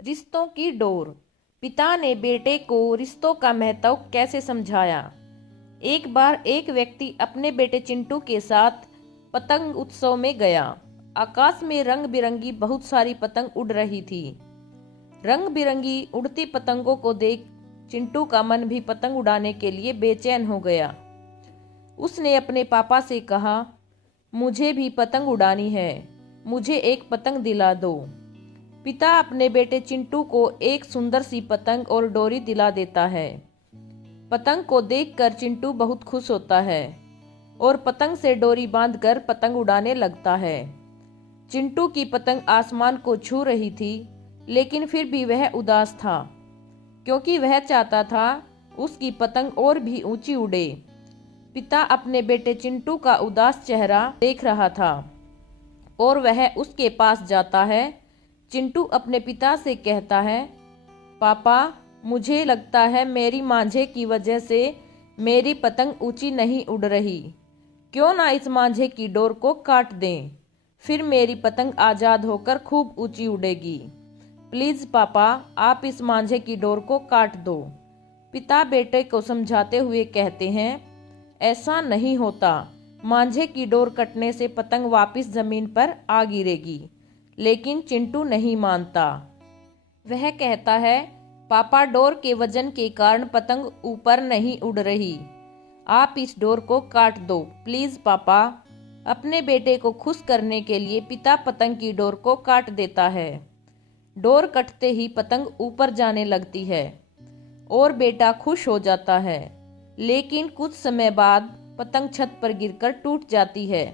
रिश्तों की डोर। पिता ने बेटे को रिश्तों का महत्व कैसे समझाया। एक बार एक व्यक्ति अपने बेटे चिंटू के साथ पतंग उत्सव में गया। आकाश में रंग बिरंगी बहुत सारी पतंग उड़ रही थी। रंग बिरंगी उड़ती पतंगों को देख चिंटू का मन भी पतंग उड़ाने के लिए बेचैन हो गया। उसने अपने पापा से कहा, मुझे भी पतंग उड़ानी है, मुझे एक पतंग दिला दो। पिता अपने बेटे चिंटू को एक सुंदर सी पतंग और डोरी दिला देता है। पतंग को देखकर चिंटू बहुत खुश होता है और पतंग से डोरी बांधकर पतंग उड़ाने लगता है। चिंटू की पतंग आसमान को छू रही थी, लेकिन फिर भी वह उदास था, क्योंकि वह चाहता था उसकी पतंग और भी ऊंची उड़े। पिता अपने बेटे चिंटू का उदास चेहरा देख रहा था और वह उसके पास जाता है। चिंटू अपने पिता से कहता है, पापा, मुझे लगता है मेरी मांझे की वजह से मेरी पतंग ऊंची नहीं उड़ रही। क्यों ना इस मांझे की डोर को काट दें, फिर मेरी पतंग आजाद होकर खूब ऊंची उड़ेगी। प्लीज पापा, आप इस मांझे की डोर को काट दो। पिता बेटे को समझाते हुए कहते हैं, ऐसा नहीं होता। मांझे की डोर कटने से पतंग वापस जमीन पर आ गिरेगी। लेकिन चिंटू नहीं मानता। वह कहता है, पापा, डोर के वजन के कारण पतंग ऊपर नहीं उड़ रही। आप इस डोर को काट दो प्लीज पापा। अपने बेटे को खुश करने के लिए पिता पतंग की डोर को काट देता है। डोर कटते ही पतंग ऊपर जाने लगती है और बेटा खुश हो जाता है। लेकिन कुछ समय बाद पतंग छत पर गिरकर टूट जाती है।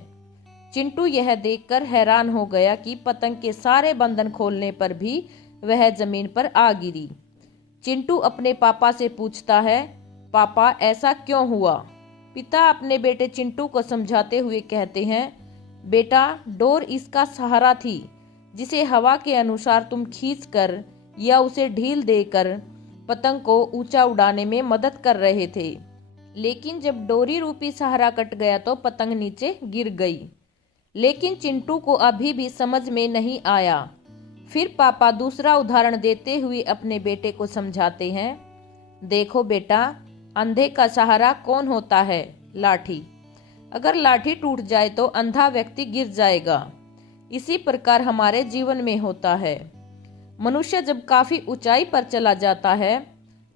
चिंटू यह देखकर हैरान हो गया कि पतंग के सारे बंधन खोलने पर भी वह जमीन पर आ गिरी। चिंटू अपने पापा से पूछता है, पापा, ऐसा क्यों हुआ। पिता अपने बेटे चिंटू को समझाते हुए कहते हैं, बेटा, डोर इसका सहारा थी जिसे हवा के अनुसार तुम खींचकर या उसे ढील देकर पतंग को ऊंचा उड़ाने में मदद कर रहे थे। लेकिन जब डोरी रूपी सहारा कट गया तो पतंग नीचे गिर गई। लेकिन चिंटू को अभी भी समझ में नहीं आया। फिर पापा दूसरा उदाहरण देते हुए अपने बेटे को समझाते हैं, देखो बेटा, अंधे का सहारा कौन होता है, लाठी। अगर लाठी टूट जाए तो अंधा व्यक्ति गिर जाएगा। इसी प्रकार हमारे जीवन में होता है। मनुष्य जब काफी ऊंचाई पर चला जाता है,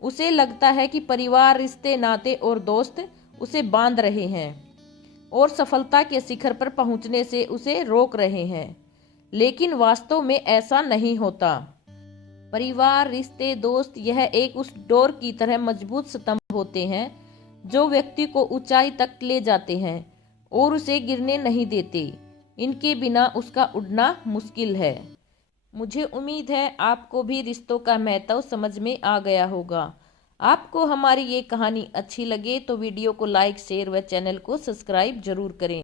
उसे लगता है कि परिवार, रिश्ते, नाते और दोस्त उसे बांध रहे हैं और सफलता के शिखर पर पहुंचने से उसे रोक रहे हैं। लेकिन वास्तव में ऐसा नहीं होता। परिवार, रिश्ते, दोस्त यह एक उस डोर की तरह मजबूत स्तंभ होते हैं जो व्यक्ति को ऊंचाई तक ले जाते हैं और उसे गिरने नहीं देते। इनके बिना उसका उड़ना मुश्किल है। मुझे उम्मीद है आपको भी रिश्तों का महत्व समझ में आ गया होगा। आपको हमारी ये कहानी अच्छी लगे तो वीडियो को लाइक, शेयर व चैनल को सब्सक्राइब जरूर करें।